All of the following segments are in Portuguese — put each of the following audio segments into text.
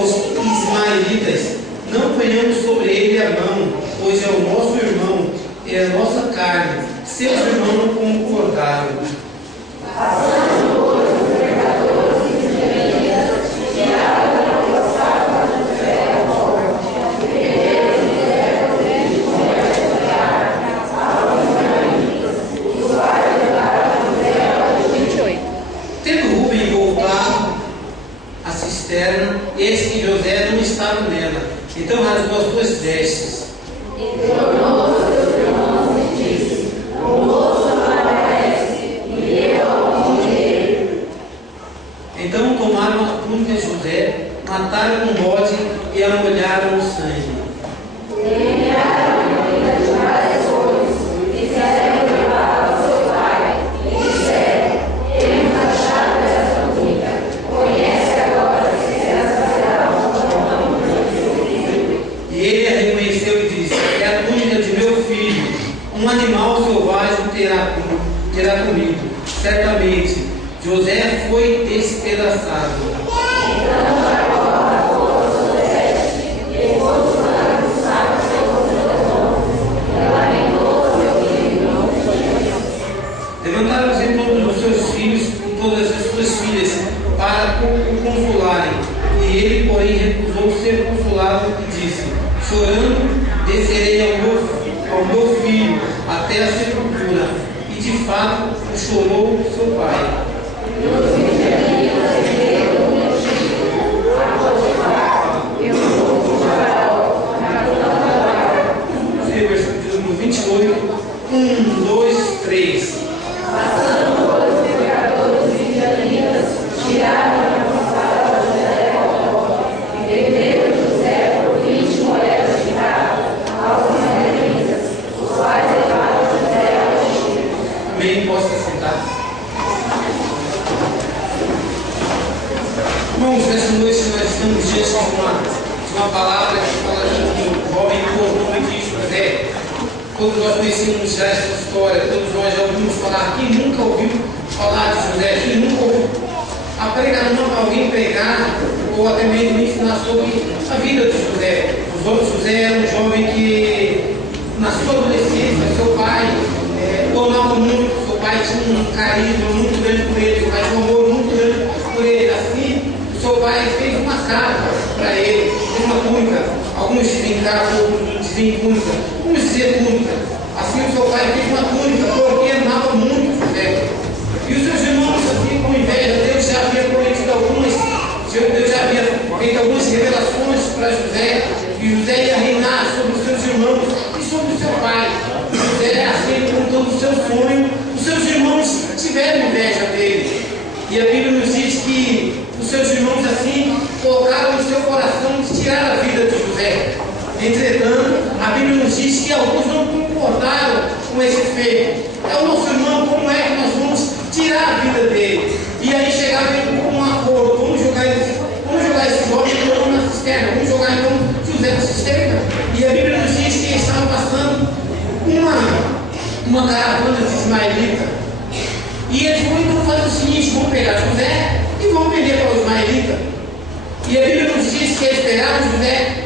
aos ismaelitas: não ponhamos sobre ele a mão, pois é o nosso irmão, é a nossa carne. Seus irmãos não concordaram. Eis que José não estava nela. Então rasgou as duas vestes. Tornou os seus irmãos e disse: o moço aparece, e eu aponte. Então tomaram a túnica de José, mataram um bode e a molharam no sangue. Enviaram a túnica de várias cores, fizeram levar ao seu pai, e disseram: temos achado essa túnica, conhece agora se essa será E ele a reconheceu e disse: é a túnica de meu filho. Um animal selvagem terá comido. Certamente, José foi despedaçado. Então Jacó arrancou a sua veste, e pôs o sangue do saco sobre os seus ombros, e lamentou seu filho. Levantaram-se todos os seus filhos e todas as suas filhas para o consolarem. E ele, porém, recusou ser consolado e disse: chorando, descerei ao meu filho até a sepultura. E de fato chorou seu pai. Versículo 28, 1, 2, 3. Passando por os pecadores e midianitas, tiraram a passada a José e venderam José por 20 moedas de prata aos midianitas, os quais levaram José ao Egito. Amém? Posso sentar? Irmãos, nessa noite nós estamos diante de uma palavra que fala de um jovem por nome de José. Todos nós conhecemos já essa história, todos nós já ouvimos falar. Quem nunca ouviu falar de José? Quem nunca ouviu alguém pregar ou até mesmo ensinar sobre a vida de José? José era um jovem que, na sua adolescência, seu pai o amava muito, seu pai tinha um carisma muito grande por ele, seu pai tinha um amor muito grande por ele. Assim, seu pai fez uma capa para ele, fez uma túnica. Alguns dizem capa, outros dizem túnica. Vamos dizer túnica. Assim, o seu pai fez uma túnica porque amava muito José. E os seus irmãos, assim, com inveja, Deus já havia prometido Deus já havia feito algumas revelações para José, e José ia reinar sobre os seus irmãos e sobre o seu pai. José, assim, com todo o seu sonho, os seus irmãos tiveram inveja dele. E a Bíblia nos diz que os seus irmãos, assim, colocaram no seu coração de tirar a vida de José. Entretanto, a Bíblia nos diz que alguns não concordaram com esse feito. É o nosso irmão, como é que nós vamos tirar a vida dele? E aí chegaram com um acordo: vamos jogar esse jovem então na cisterna, vamos jogar então José na cisterna. E a Bíblia nos diz que estavam passando uma caravana de ismaelita. E eles vão então fazer o seguinte: vão pegar José e vão vender para os ismaelitas. E a Bíblia nos diz que eles pegaram José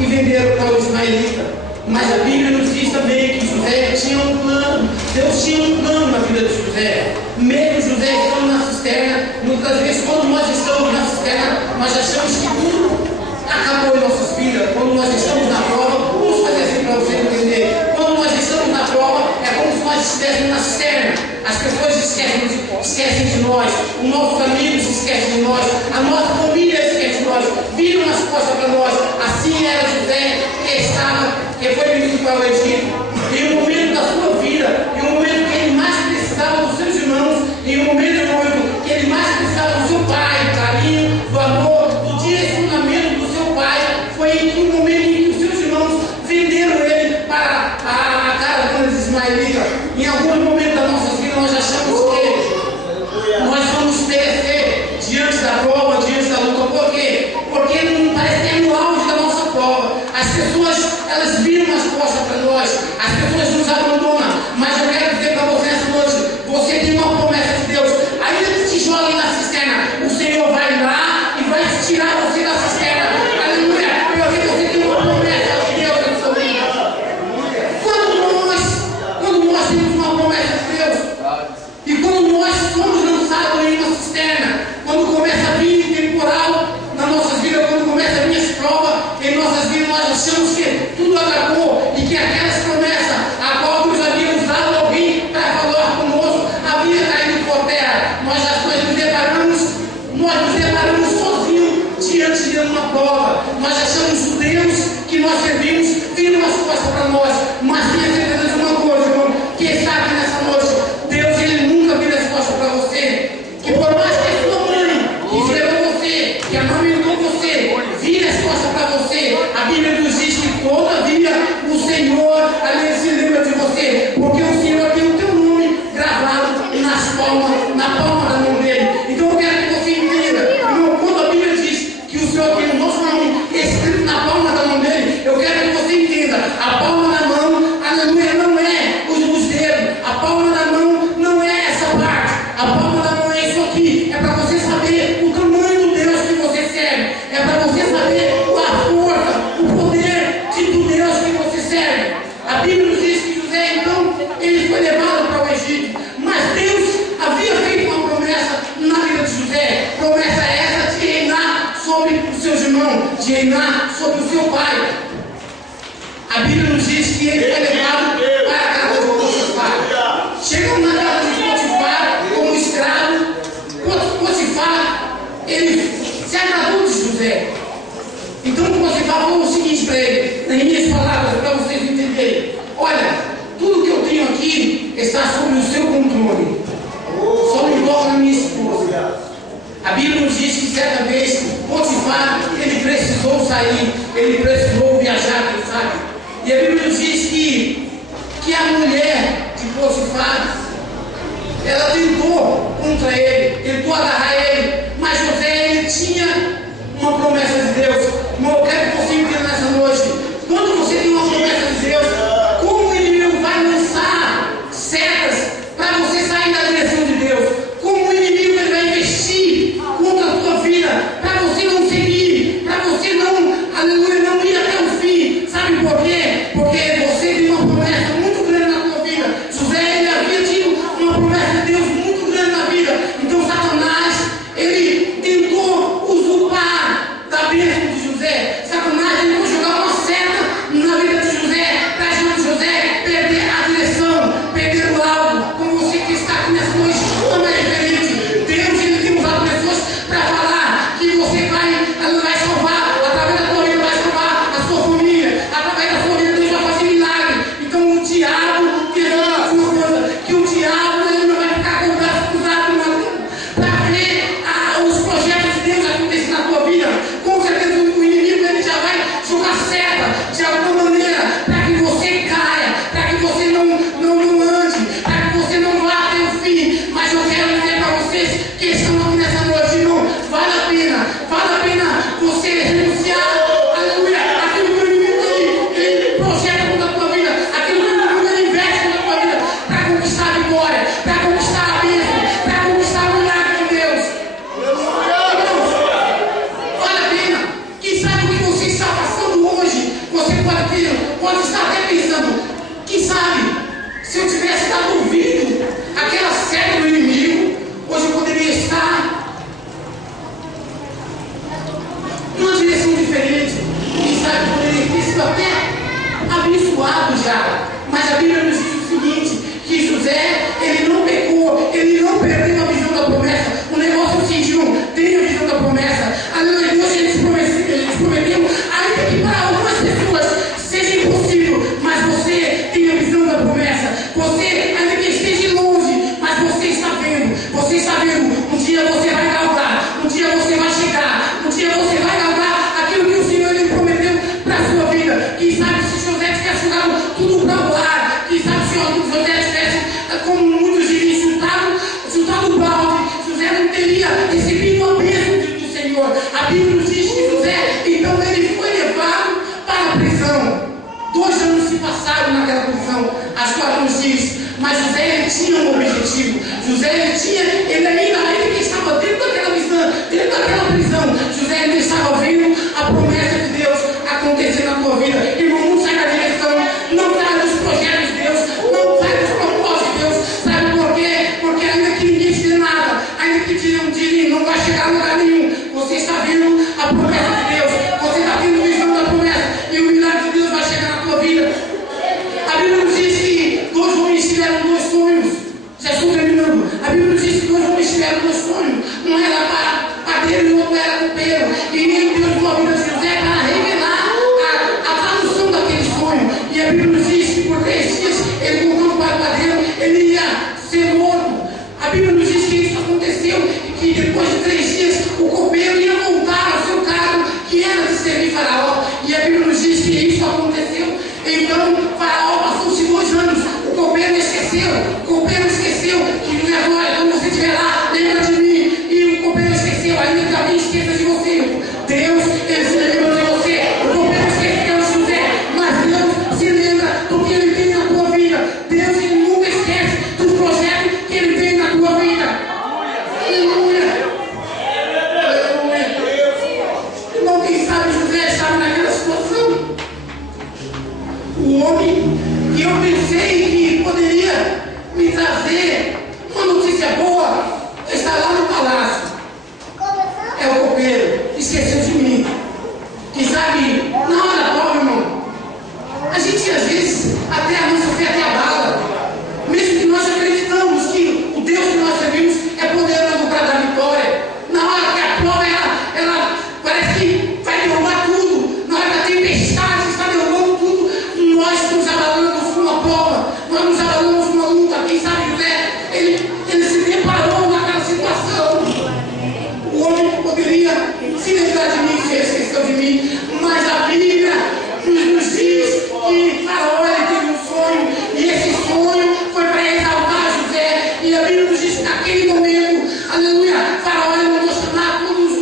e venderam para os ismaelitas. Mas a Bíblia nos diz também que José tinha um plano. Deus tinha um plano na vida de José. Mesmo José estando na cisterna, muitas vezes quando nós estamos na cisterna, nós achamos que tudo acabou em nossas vidas. Quando nós estamos na prova, vamos fazer assim para você entender. Quando nós estamos na prova, é como se nós estivéssemos na cisterna. As pessoas esquecem de nós, os nossos amigos esquecem de nós, a nossa família esquece de nós, viram as costas para nós. Assim era José, que foi vendido para o Egito. Em um momento da sua vida, em um momento que ele mais precisava dos seus irmãos, em um momento que ele mais precisava do seu pai, do carinho, do amor, do direcionamento do seu pai, foi em um momento em que os seus irmãos venderam ele para a caravana de ismaelita. Em algum momento da nossa vida nós achamos que nós vamos perecer diante da prova, diante da luta. Por quê? Porque não parece que é no auge da nossa prova. As pessoas, elas viram as costas para nós, as pessoas nos abandonam. Mas eu quero dizer para você nessa noite: você tem uma promessa de Deus. Ainda que te joguem na cisterna, o Senhor vai lá e vai tirar você da cisterna diante de uma prova. Nós achamos o Deus que nós servimos vira as costas para nós, mas tenha certeza de uma coisa, irmão, que está aqui nessa noite, Deus, Ele nunca vira as costas para você. Que por mais que a sua mãe que gerou você, que amamentou você, vire as costas para você, a Bíblia nos diz que todavia o Senhor ali se lembra de você, porque o Senhor tem o teu nome gravado na palma da mão dele. Então eu quero que você entenda, irmão, quando a Bíblia diz que o Senhor tem o nosso nome escrito na palma da mão dele, eu quero que você entenda, a palma da mão, aleluia, não é os dedos, a palma da mão não é essa parte, a palma da mão é isso aqui, é para você saber o tamanho do Deus que você serve, é para você saber a força, o poder do Deus que você serve. A Bíblia nos diz que José, então, ele foi levado para o Egito, mas Deus havia feito uma promessa na vida de José, promessa essa de reinar sobre os seus irmãos, de reinar sobre o seu pai. A Bíblia nos diz que ele foi levado para a casa de Potifar. Chegando na casa de Potifar como escravo, Potifar, ele se agradou de José. Então Potifar falou o seguinte para ele, nas minhas palavras, para vocês entenderem: olha, tudo que eu tenho aqui está sob o seu controle, só não toca na minha esposa. A Bíblia nos diz que certa vez Potifar, ele precisou sair, ele precisou viajar, quem sabe? E a Bíblia nos diz que a mulher de Potifar, ela tentou contra ele, tentou agarrar ele, mas José, ele tinha uma promessa de Deus. Irmão, eu quero que você entenda nessa noite, quando você tem uma promessa de Deus, como o inimigo vai lançar setas para você sair da direção de Deus, como o inimigo ele vai investir contra a sua vida, para você não seguir, para você não, aleluia, não ir até o fim. Sabe por quê? Porque você tem uma promessa muito grande na sua vida. José, ele havia tido uma promessa de Deus muito grande na vida. Então Satanás, ele tentou usurpar da bênção de José. Satanás, ele tentou jogar uma seta na vida de José, para José perder a direção, perder o alvo. Como você que está aqui nessa noite, não é diferente. Deus, ele tem usado pessoas para falar que você vai salvar, através da tua vida vai salvar a sua família, através da sua vida Deus vai fazer milagre. Então o diabo, que o diabo ele não vai ficar com o braço cruzado para ver os projetos de Deus acontecer na tua vida. Com certeza o inimigo ele já vai jogar seta de alguma maneira para que você caia, para que você não ande, para que você não vá até o fim. Mas eu quero dizer para vocês que estão aqui nessa noite, irmão, vale a pena você renunciar, aleluia, aquilo que o inimigo ele projeta contra a tua vida, aquilo que o inimigo ele investe na tua vida, para conquistar a vitória, para conquistar a bênção, para conquistar o milagre de Deus. Vale a pena. Quem sabe o que você está passando hoje, você pode estar até pensando, quem sabe, se eu tivesse dado ouvido àquela seta do inimigo, hoje eu poderia estar numa direção diferente. Quem sabe poderia ter sido até abençoado já. Mas a Bíblia nos diz o seguinte, que José, ele não pecou, ele não perdeu a visão da promessa. O negócio é o seguinte, irmão, tem a visão da promessa. Aleluia, Deus, ele te prometeu, ainda que para algumas pessoas seja impossível, mas você tem a visão da promessa. Você, ainda que esteja longe, mas você está vendo, um dia você vai galgar, um dia você vai chegar, um dia você vai galgar aquilo que o Senhor ele prometeu para a sua vida. Quem sabe se José tivesse jogado tudo para o ar, quem sabe se José tivesse, como muitos dizem, chutado o balde, José não teria recebido a bênção do Senhor. A Bíblia nos diz que José, então ele foi levado para a prisão. 2 anos se passaram naquela prisão, a história nos diz, mas José ele tinha um objetivo. José ele ainda que estava dentro daquela prisão, José ele estava vendo a promessa de Deus acontecer na tua vida. Irmão, não sai da direção, não sai dos projetos de Deus, não sai dos propósitos de Deus. Sabe por quê? Porque ainda que ninguém te dê nada, ainda que te direm, não vai chegar a lugar nenhum. Você está vendo a promessa de Deus, você está vendo a visão da promessa, e o milagre de Deus vai chegar na tua vida. A Bíblia nos diz que 2 homens tiveram 2 sonhos. Já estou terminando. A Bíblia nos diz que 2 homens tiveram 2 sonhos. Um era para dele e o outro não era copeiro. E Deus usou a vida de José para revelar a tradução daquele sonho. E a Bíblia nos diz que por 3 dias ele contou para o padeiro, ele ia ser morto. A Bíblia nos diz que isso aconteceu e que depois de 3 dias o copeiro ia voltar ao seu cargo, que era de servir Faraó. E a Bíblia nos diz que isso aconteceu. Então Faraó passou-se 2 anos. O copeiro esqueceu. O copeiro esqueceu que José agora, quando você estiver lá, lembra de mim. E o copeiro esqueceu, ainda também esqueça de você. Deus, ele se lembra de você. O copeiro esqueceu de José, mas Deus se lembra do que ele tem na tua vida. Deus, ele nunca esquece dos projetos que ele tem na tua vida. Aleluia. Aleluia. Irmão, quem sabe José estava naquela situação. O homem que eu pensei que poderia me trazer uma notícia boa está lá no palácio. É o copeiro, esqueceu de mim. Quem sabe, na hora prova, irmão, a gente às vezes até a nossa fé até abala. Mesmo que nós acreditamos que o Deus que nós servimos é poderoso para dar vitória. Na hora que a prova ela parece que vai derrubar tudo. Na hora que a tempestade está derrubando tudo, nós nos abalamos com uma prova, nós nos abalamos com uma luta. Quem sabe José, ele se preparou naquela situação. O homem poderia se lembrar de mim, se esqueceu de mim, mas a Bíblia nos diz que Faraó teve um sonho, e esse sonho foi para exaltar José. E a Bíblia nos diz que naquele momento, aleluia, Faraó mandou chamar todos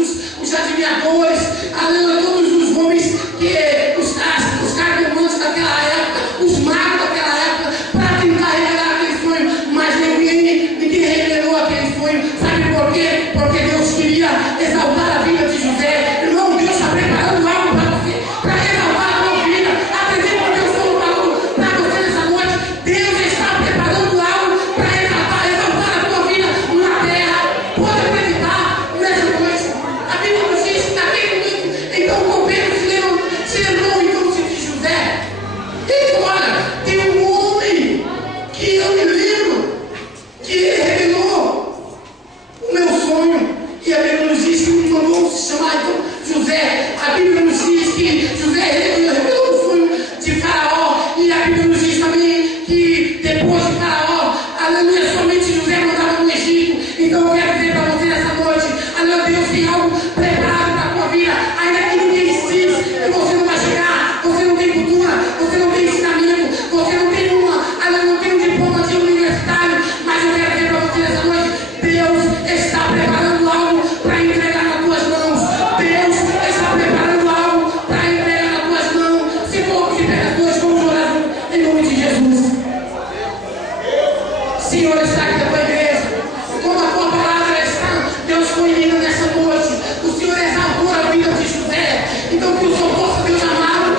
os adivinhadores, aleluia, todos os homens que os cartomantes daquela época, os magos daquela época, para tentar revelar aquele sonho, mas ninguém revelou aquele sonho. Sabe por quê? Porque Deus queria exaltar a vida de José. Irmão, Deus está preparando algo para você, para exaltar a tua vida. Aprender com Deus como falou para você nessa noite. Deus está preparando algo para exaltar a tua vida na terra. Pode acreditar nessa noite. A Bíblia nos diz que naquele momento, então o copeiro se lembrou então de José. E olha, tem um homem que eu me lembro que ele revelou o meu sonho. E a Bíblia nos diz que me mandou se chamar então José. A Bíblia nos diz que José revelou o sonho de Faraó. E a Bíblia nos diz também que depois de Faraó, aleluia, somente José mandava no Egito. Então eu quero dizer para você nessa noite, aleluia, Deus tem algo preparado para a tua vida. Ainda que ninguém diz que você não vai chegar, você não tem cultura, você não tem ensinamento, você não tem não tem um diploma de universitário, mas eu quero dizer para você nessa noite, Deus está preparando algo para entregar nas tuas mãos. Deus está preparando algo para entregar nas tuas mãos. Se for que pega as duas, vamos orar em nome de Jesus. Senhor, está aqui a tua igreja. Como a tua palavra está, Deus foi linda nessa noite. O Senhor exaltou a vida de José. Então que o Senhor possa, Deus amado,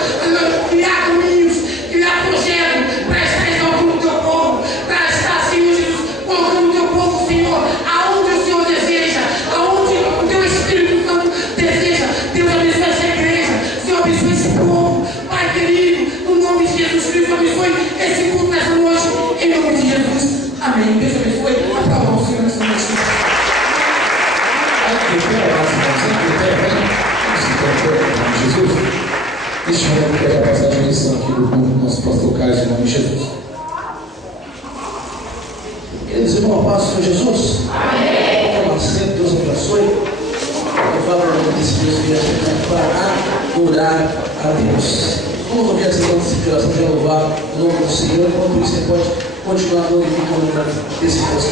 criar caminhos, criar projetos para estar exaltando o teu povo, para estar, Senhor Jesus, colocando o teu povo, Senhor, aonde o Senhor deseja, aonde o teu Espírito Santo deseja. Deus abençoe essa igreja, Senhor abençoe esse povo, Pai querido, no nome de Jesus Cristo, abençoe esse culto nessa noite, em nome de Jesus. Amém. Deus abençoe. Aplauda o Senhor nessa noite. Jesus, deixa eu pegar a passagem de lição aqui do nosso pastor Carlos, em nome de Jesus. Queridos irmãos, paz do Senhor Jesus. Amém. Como sempre, Deus abençoe. Eu falo desse Deus que é para adorar a Deus. Vamos ouvir essa inspiração de louvar o nome do Senhor. Enquanto isso, você pode continuar glorificando desse Deus.